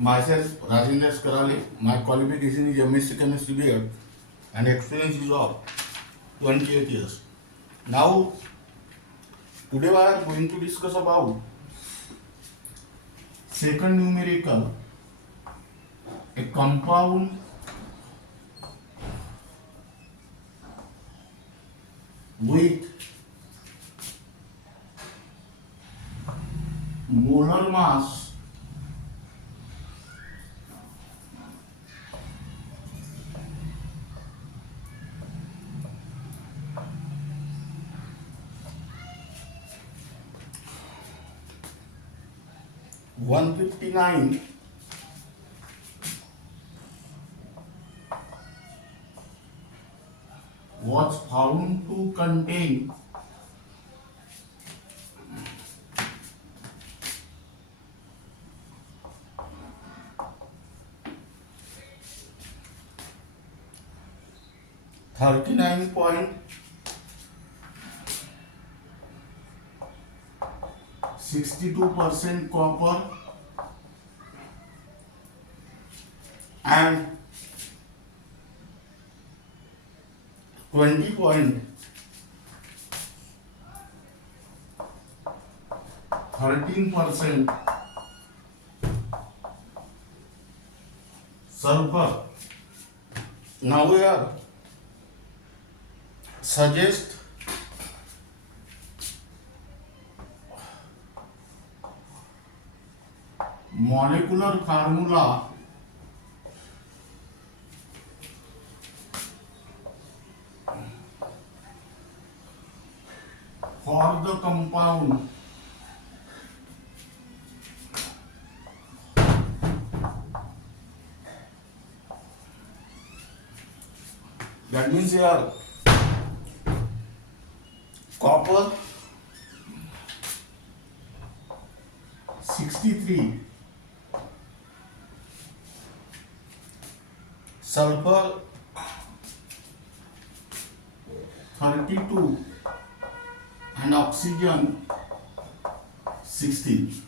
Myself, Rajendra Karale. My qualification is MSc Chemistry B.Ed and experience is of 28 years. Now, today we are going to discuss about second numerical, a compound with molar mass 159 was found to contain 39.62% copper and 20.13% sulfur. Now we are suggest molecular formula for the compound that means here copper 63, sulfur 32 and oxygen 16.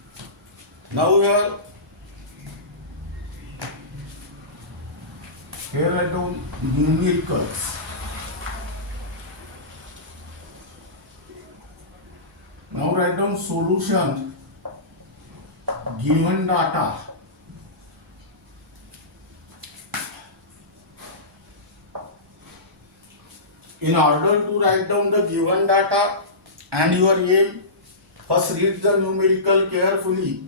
Now here I do numericals. Now write down solution given data. In order to write down the given data and your aim, first read the numerical carefully.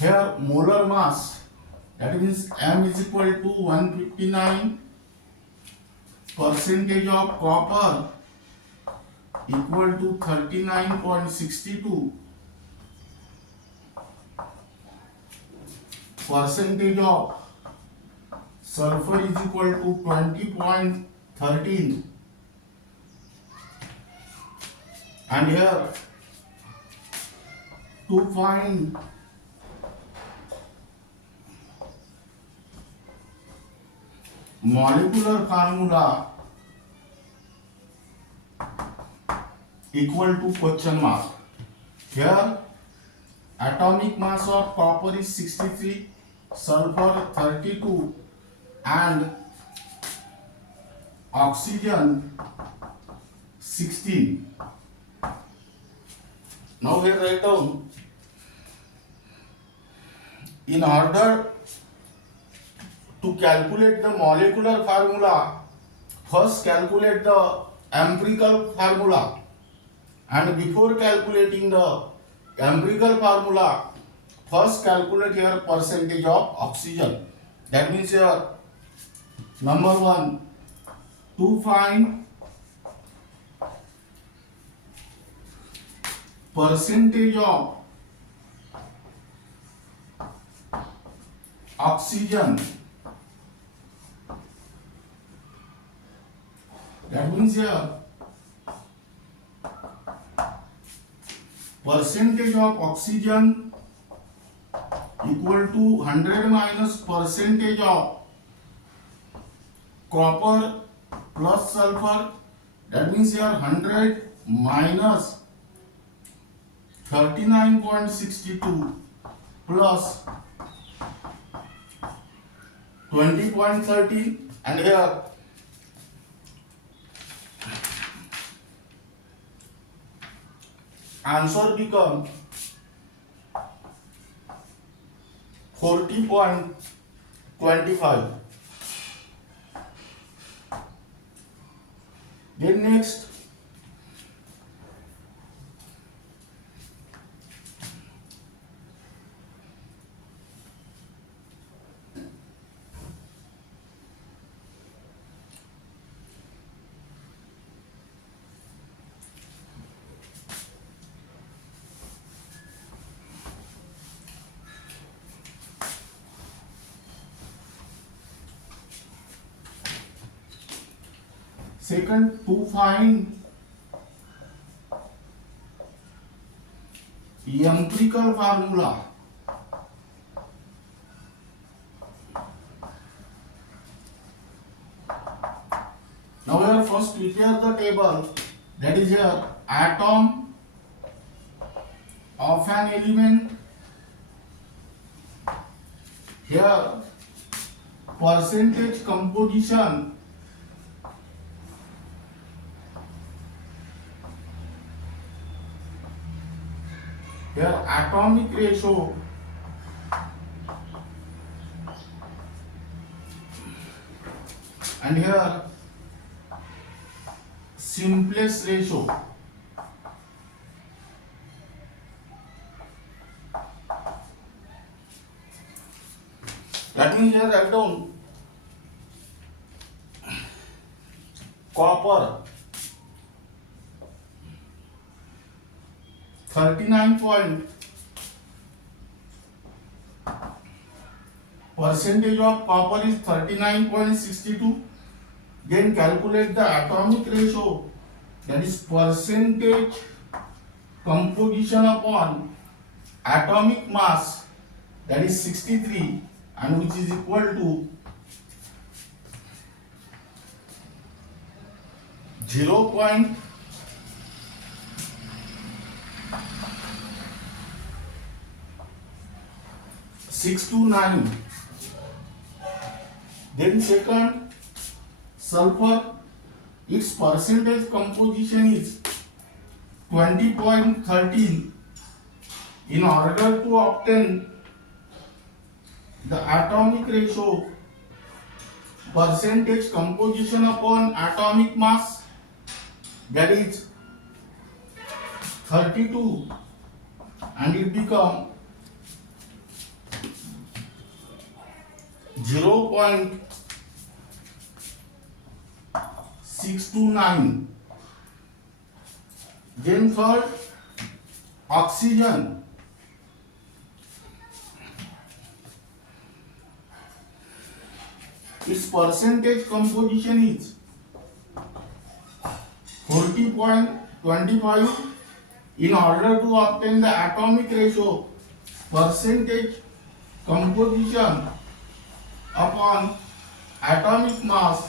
Here molar mass, that means M is equal to 159, percentage of copper equal to 39.62, percentage of sulfur is equal to 20.13, and here to find molecular formula equal to question mark. Here atomic mass of copper is 63, sulfur 32 and oxygen 16. Now here write down, in order to calculate the molecular formula, first calculate the empirical formula, and before calculating the empirical formula, first calculate here percentage of oxygen. That means here number 1, to find percentage of oxygen, that means here percentage of oxygen equal to 100 minus percentage of copper plus sulfur, that means here 100 minus 39.62 plus 20.13, and here answer become 40.25. Then next, second, to find empirical formula. Now we are first prepare the table, that is here atom of an element, here percentage composition, here atomic ratio, and here simplest ratio. That means here write down copper 39 point, percentage of copper is 39.62. Then calculate the atomic ratio, that is percentage composition upon atomic mass, that is 63, and which is equal to 0.629. Then second, sulfur, its percentage composition is 20.13. In order to obtain the atomic ratio, percentage composition upon atomic mass, that is 32, and it become 0.629. Then third, oxygen, its percentage composition is 40.25. In order to obtain the atomic ratio, percentage composition upon atomic mass,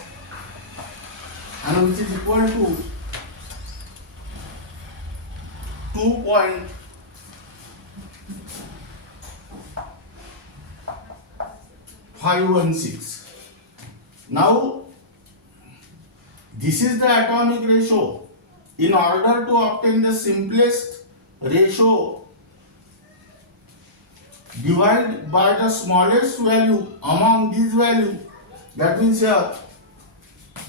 and which is equal to 2.516. Now this is the atomic ratio. In order to obtain the simplest ratio, divide by the smallest value among these values, that means here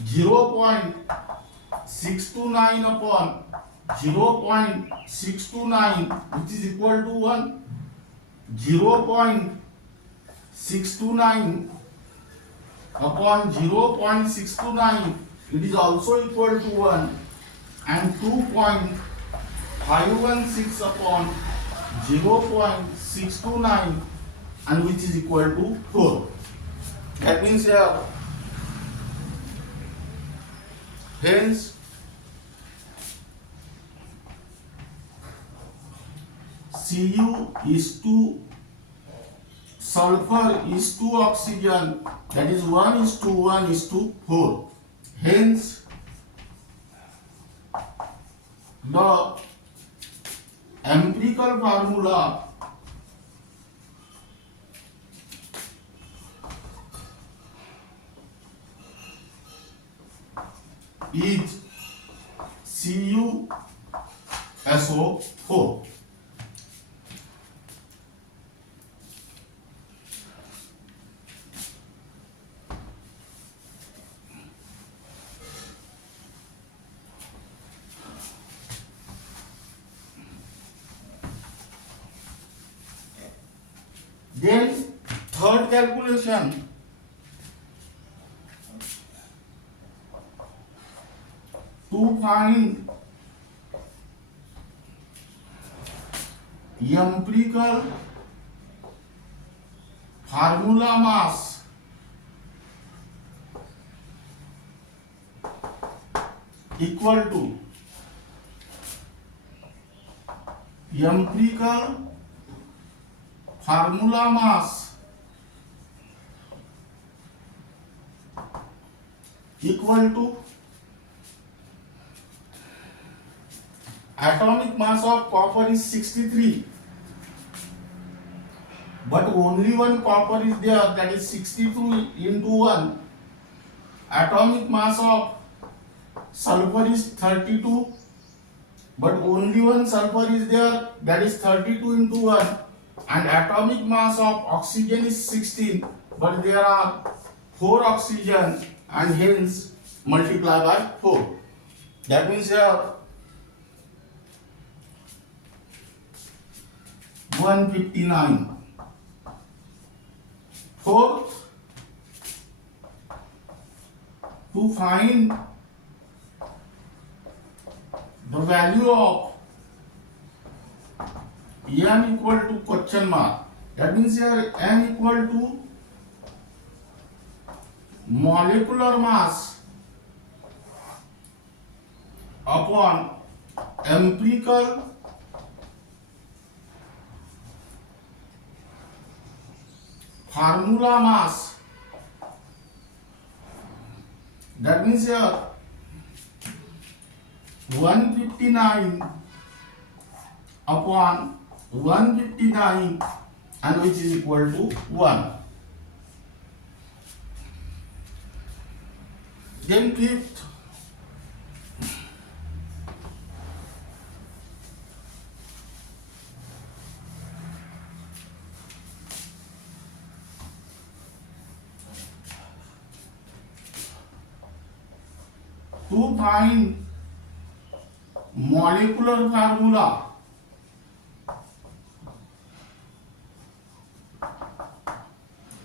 0.629 upon 0.629, which is equal to 1. 0.629 upon 0.629, it is also equal to 1, and 2.516 upon 0.629, and which is equal to 4. That means here, hence Cu is to sulfur is to oxygen, that is 1 is to 1 is to 4. Hence the empirical formula is CuSO4. Then third calculation, to find empirical formula mass equal to empirical formula mass equal to atomic mass of copper is 63, but only one copper is there, that is 62 into 1. Atomic mass of sulfur is 32, but only one sulfur is there, that is 32 into 1. And atomic mass of oxygen is 16, but there are 4 oxygen, and hence multiply by 4. That means here 159. Fourth, to find the value of n equal to question mark. That means here n equal to molecular mass upon empirical formula mass. That means here 159 upon 159, and which is equal to 1. Then fifth, to find molecular formula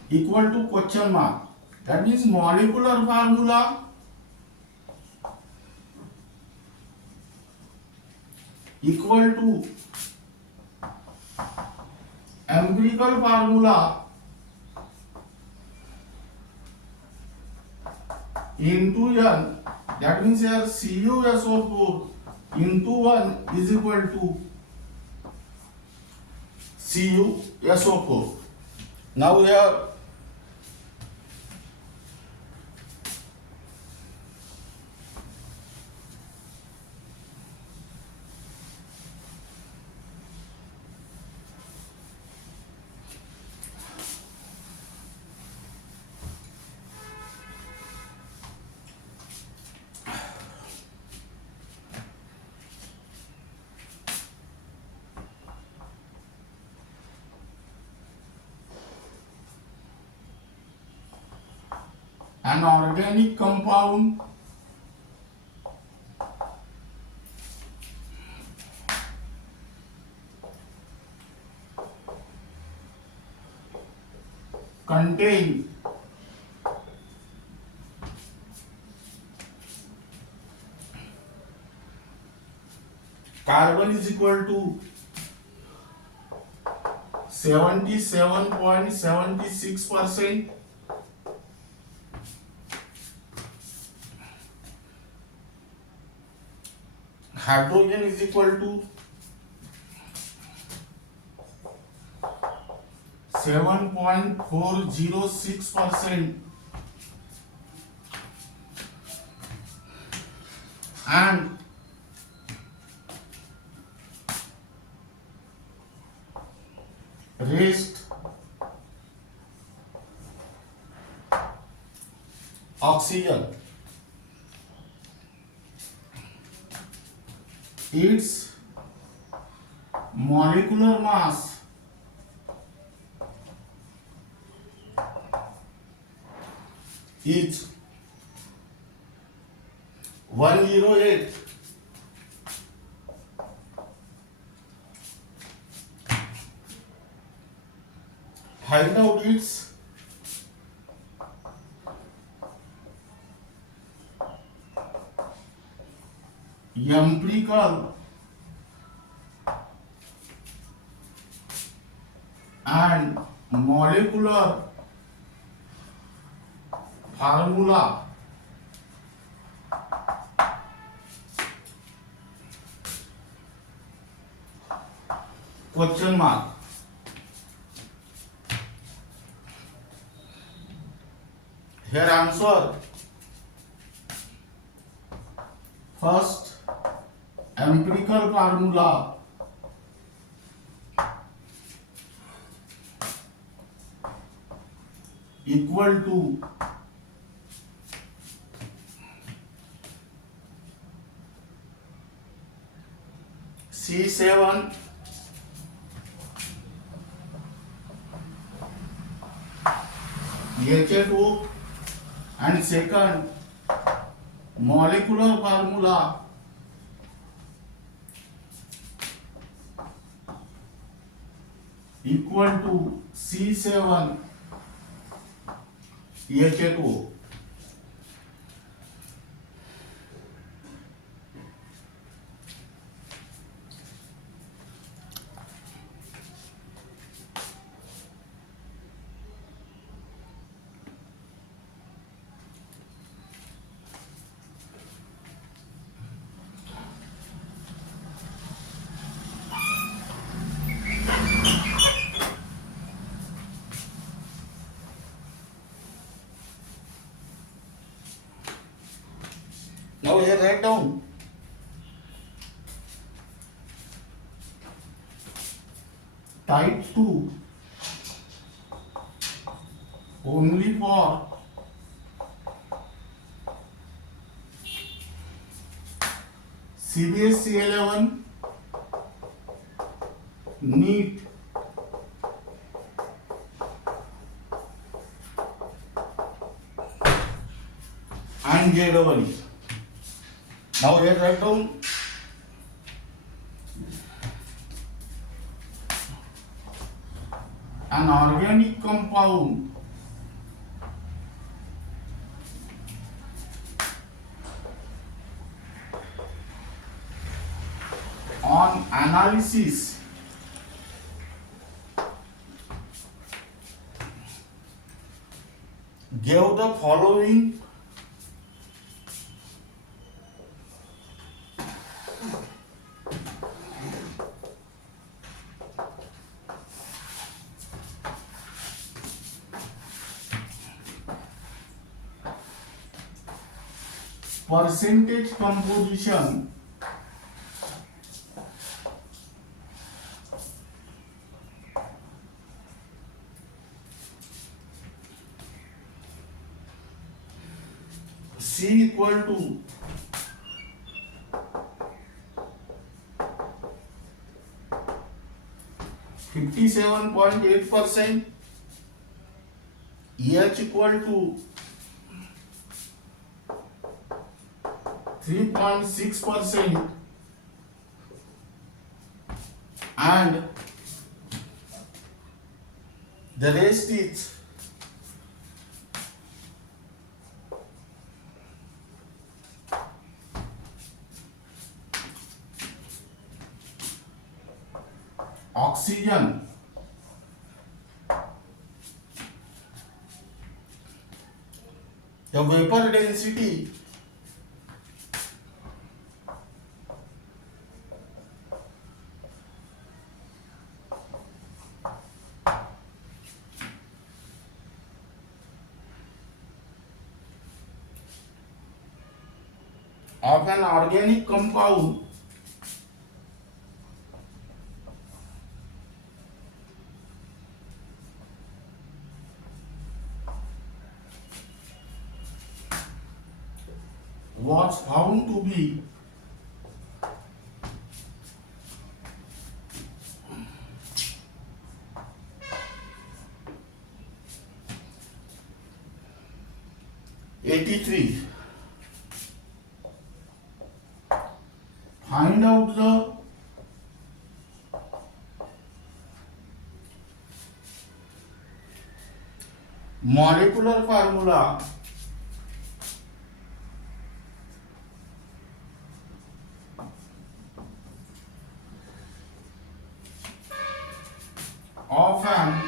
equal to question mark. That means molecular formula equal to empirical formula into n. That means here CuSO4 into 1 is equal to CuSO4. Now here an organic compound contain carbon is equal to 77.76%, hydrogen is equal to 7.406%, and rest oxygen. its molecular mass is 108. Find out its empirical and molecular formula. Question mark. Here answer. First, empirical formula equal to C7 Ha2, and second, molecular formula equal to C7 Ha2. Now here write down type 2 only for CBSE 11, NEET, and JEE. Now here write down an organic compound on analysis gave the following percentage composition C equal to 57.8%, H equal to 3.6%, and the rest is oxygen. The vapor density of an organic compound was found to be 83. Find out the molecular formula of an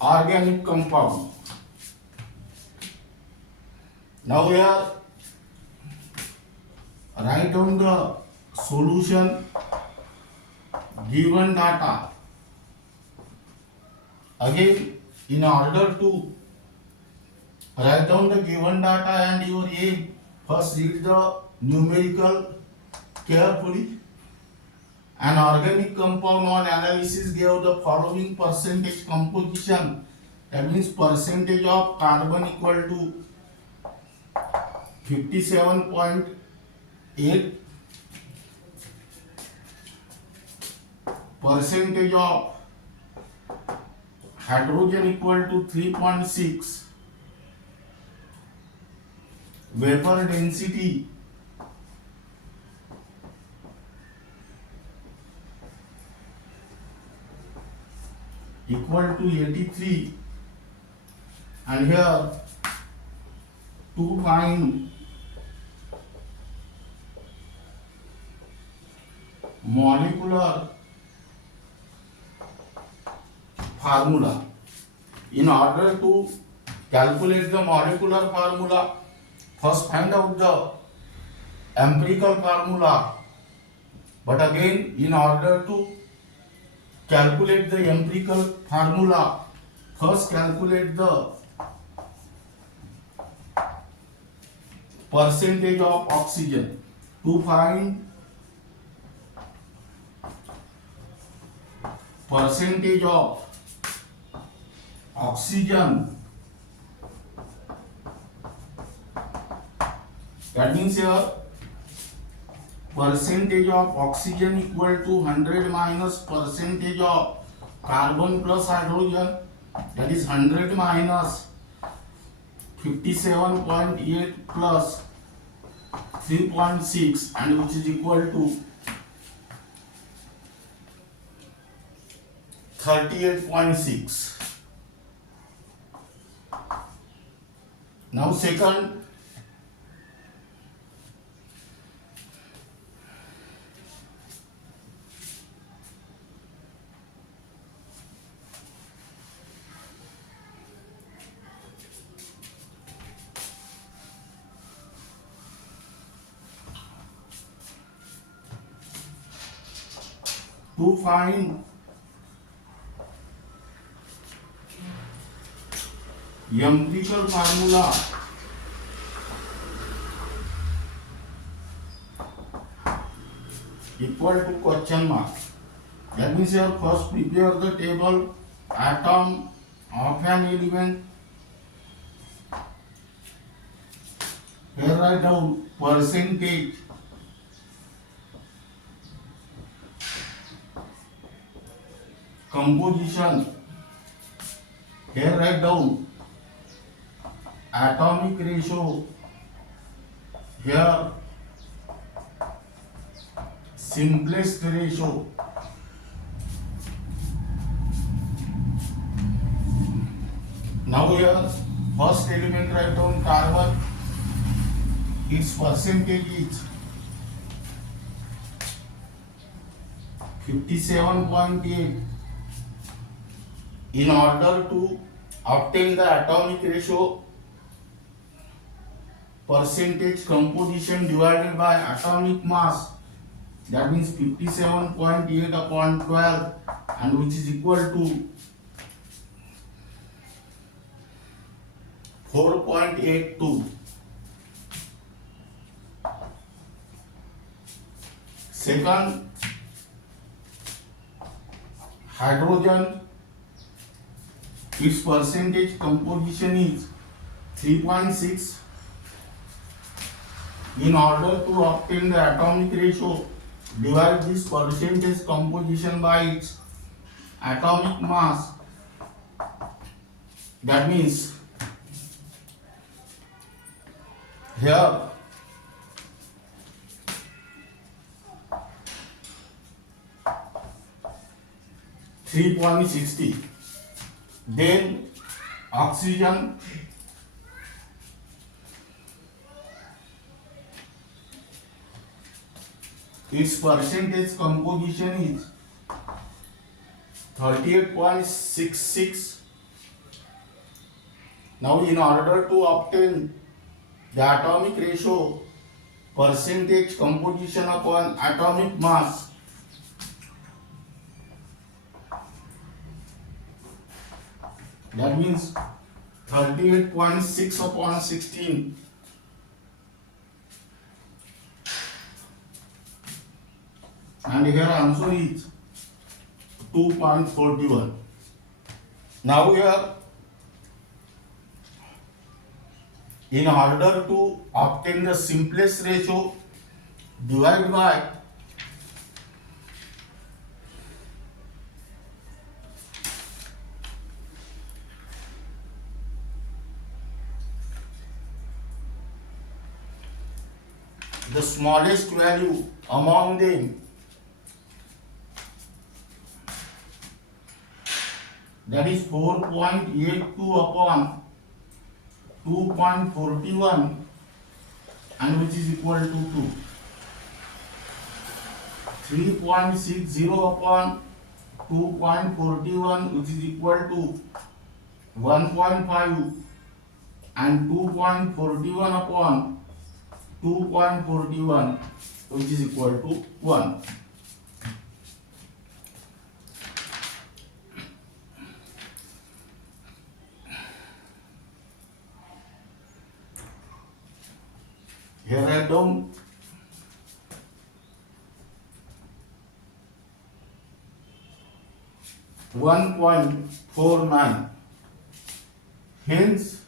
organic compound. Now here write down the solution, given data. Again, in order to write down the given data and your aim, first read the numerical carefully. An organic compound on analysis gave the following percentage composition. That means percentage of carbon equal to 57.8, percentage of hydrogen equal to 3.6, vapor density equal to 83, and here to find molecular formula. In order to calculate the molecular formula, first find out the empirical formula. But again, in order to calculate the empirical formula, first calculate the percentage of oxygen. To find percentage of oxygen, that means here percentage of oxygen equal to 100 minus percentage of carbon plus hydrogen, that is 100 minus 57.8 plus 3.6, and which is equal to 38.6. Now second, to find empirical formula equal to question mark. That means here first prepare the table atom of an element. Here write down percentage composition. Here write down atomic ratio. Here simplest ratio. Now here first element write down carbon. Its percentage is 57.8. In order to obtain the atomic ratio, percentage composition divided by atomic mass, that means 57.8 upon 12, and which is equal to 4.82. Second, hydrogen, its percentage composition is 3.6. In order to obtain the atomic ratio, divide this percentage composition by its atomic mass, that means here 3.60. Then oxygen its percentage composition is 38.66. Now in order to obtain the atomic ratio percentage composition upon atomic mass, that means 38.6 upon 16, and here answer is 2.41. Now here, in order to obtain the simplest ratio, divide by the smallest value among them, that is 4.82 upon 2.41, and which is equal to 2. 3.60 upon 2.41, which is equal to 1.5, and 2.41 upon 2.41, which is equal to 1. Here I don't 1.49. Hence,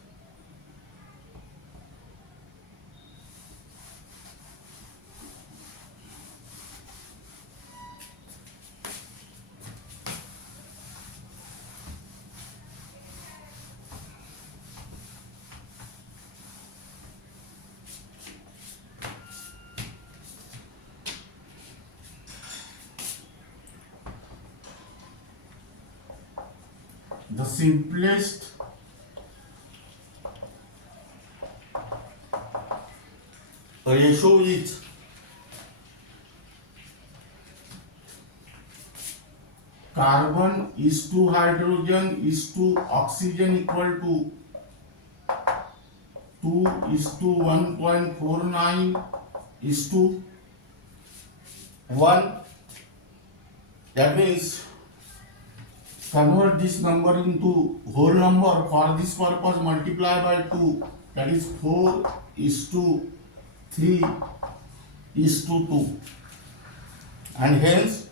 the simplest ratio is carbon is to hydrogen is to oxygen equal to 2 is to 1.49 is to 1. That means convert this number into whole number. For this purpose, multiply by 2. That is 4 is to 3 is to 2. And hence,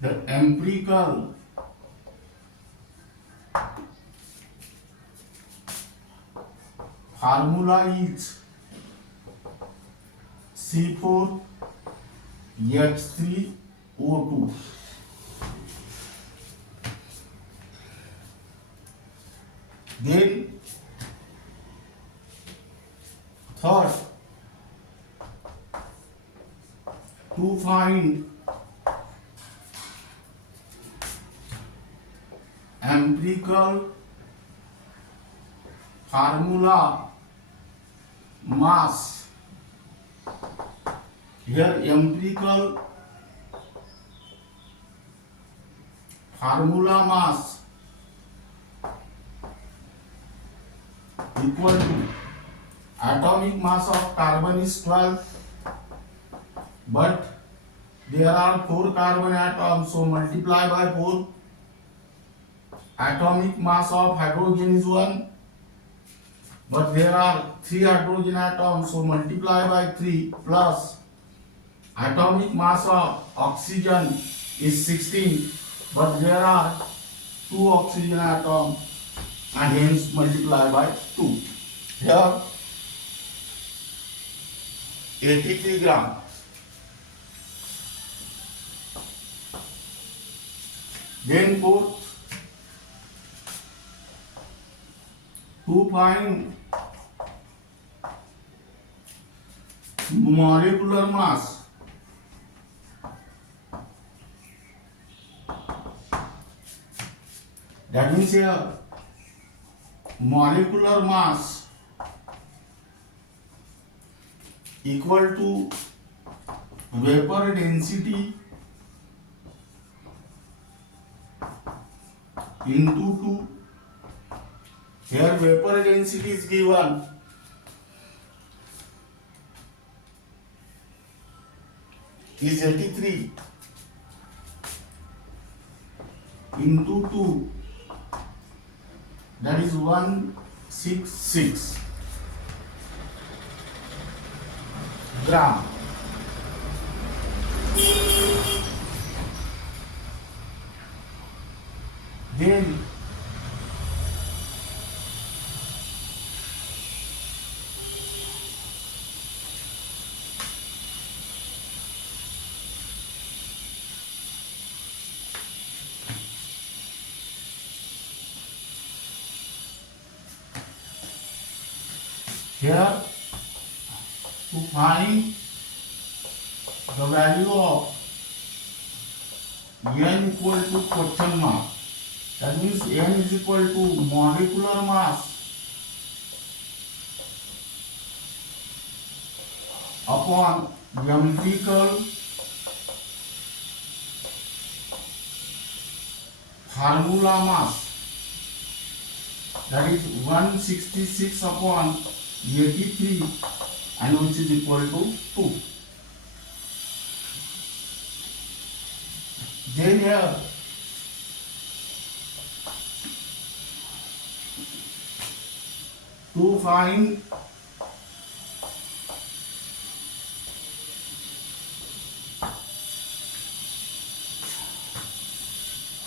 the empirical formula is C4H3O2. Then third, to find empirical formula mass. Here empirical formula mass equal to atomic mass of carbon is 12, but there are 4 carbon atoms, so multiply by 4. Atomic mass of hydrogen is 1, but there are 3 hydrogen atoms, so multiply by 3, plus atomic mass of oxygen is 16, but there are 2 oxygen atoms, and hence multiply by 2. Here 83 gram. Then fourth, to find molecular mass, that means here molecular mass equal to vapor density into 2. Here vapor density is given is 83 into 2, that is 166 gram. Then here to find the value of n equal to question mark, that means n is equal to molecular mass upon empirical formula mass, that is 166 upon 83, and which is equal to 2. Then here to find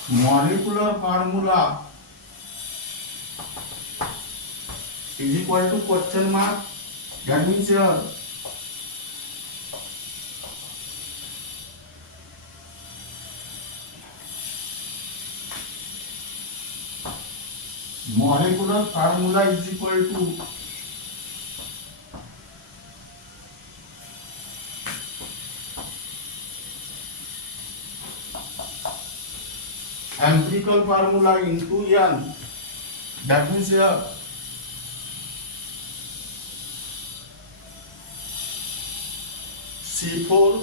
molecular formula is equal to question mark, that means here molecular formula is equal to empirical formula into n, that means here C4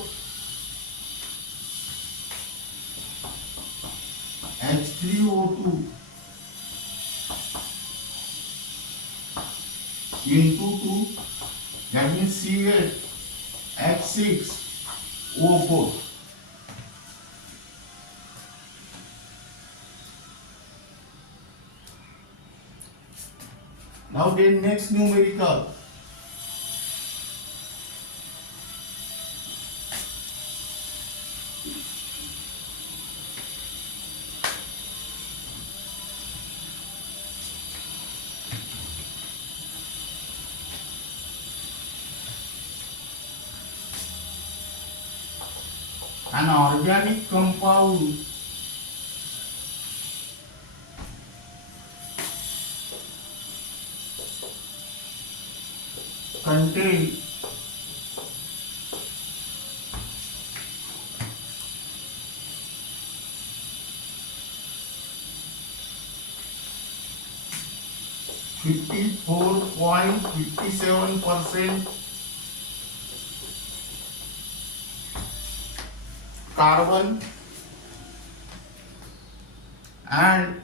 H3O2 into 2, that means C8 H6O4. Now then next numerical. An organic compound contain 54.57% carbon and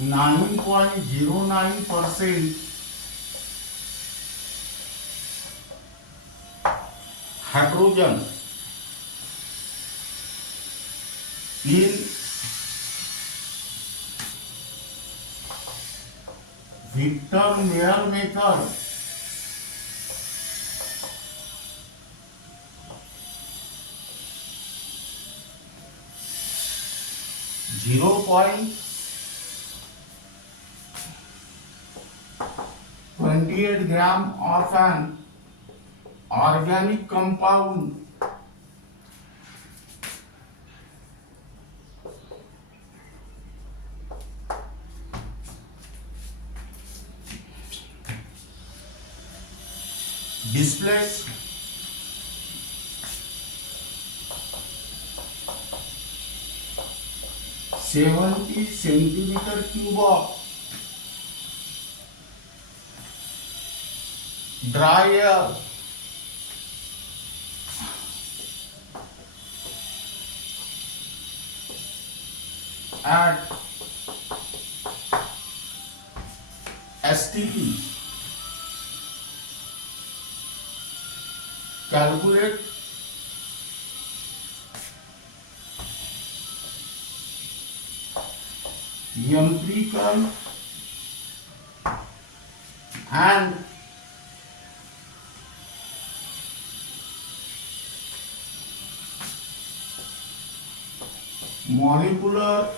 9.09% hydrogen in Victor-Mayer method. Zero point 28 gram of an organic compound displace 70 centimeter cube of dry air at STP. Calculate empirical and molecular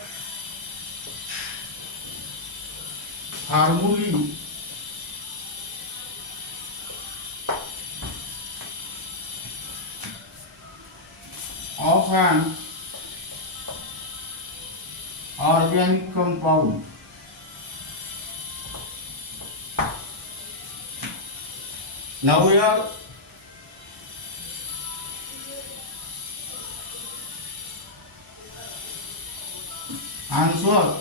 formulae of an organic compound. Now here answer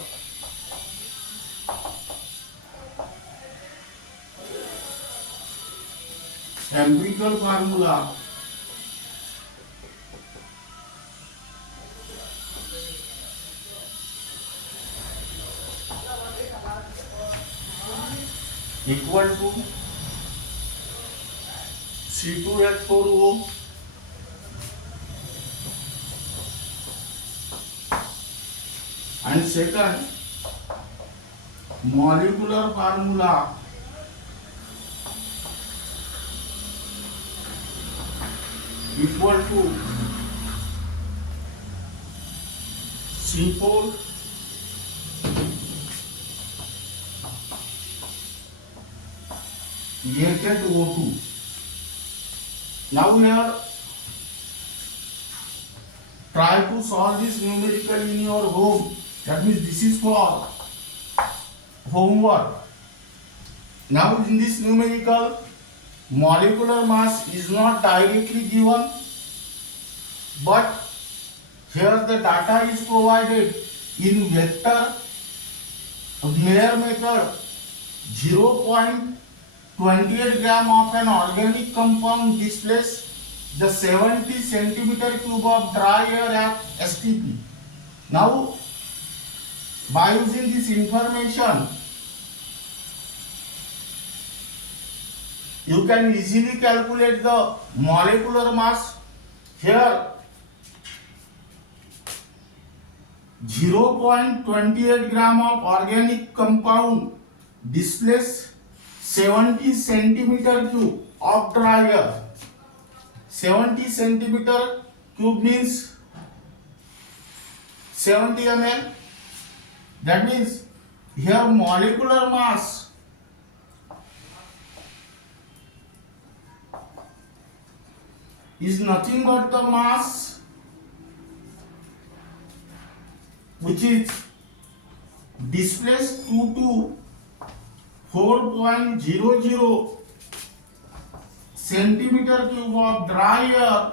empirical formula equal to C2H4O and second molecular formula equal to C4 O2. Now here try to solve this numerical in your home. That means this is for homework. Now in this numerical, molecular mass is not directly given, but here the data is provided in vector layer method. 0.28 gram of an organic compound displaces the 70 centimeter cube of dry air at STP. Now, by using this information, you can easily calculate the molecular mass. Here, 0.28 gram of organic compound displaces 70 centimeter cube of dry air. 70 centimeter cube means 70 ml. That means here molecular mass is nothing but the mass which is displaced 2 to 4.00 centimeter cube of dry air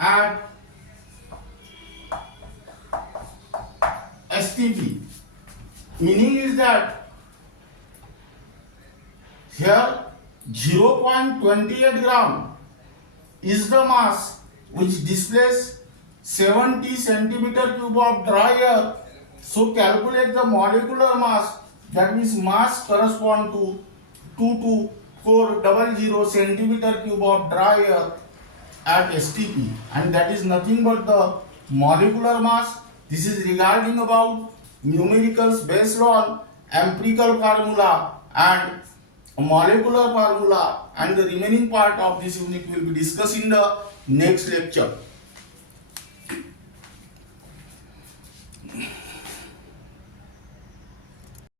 at STP. Meaning is that here 0.28 gram is the mass which displaces 70 centimeter cube of dry air. So calculate the molecular mass, that means mass correspond to 2 to 400 centimeter cube of dry air at STP, and that is nothing but the molecular mass. This is regarding about numericals based on empirical formula and molecular formula, and the remaining part of this unit will be discussed in the next lecture.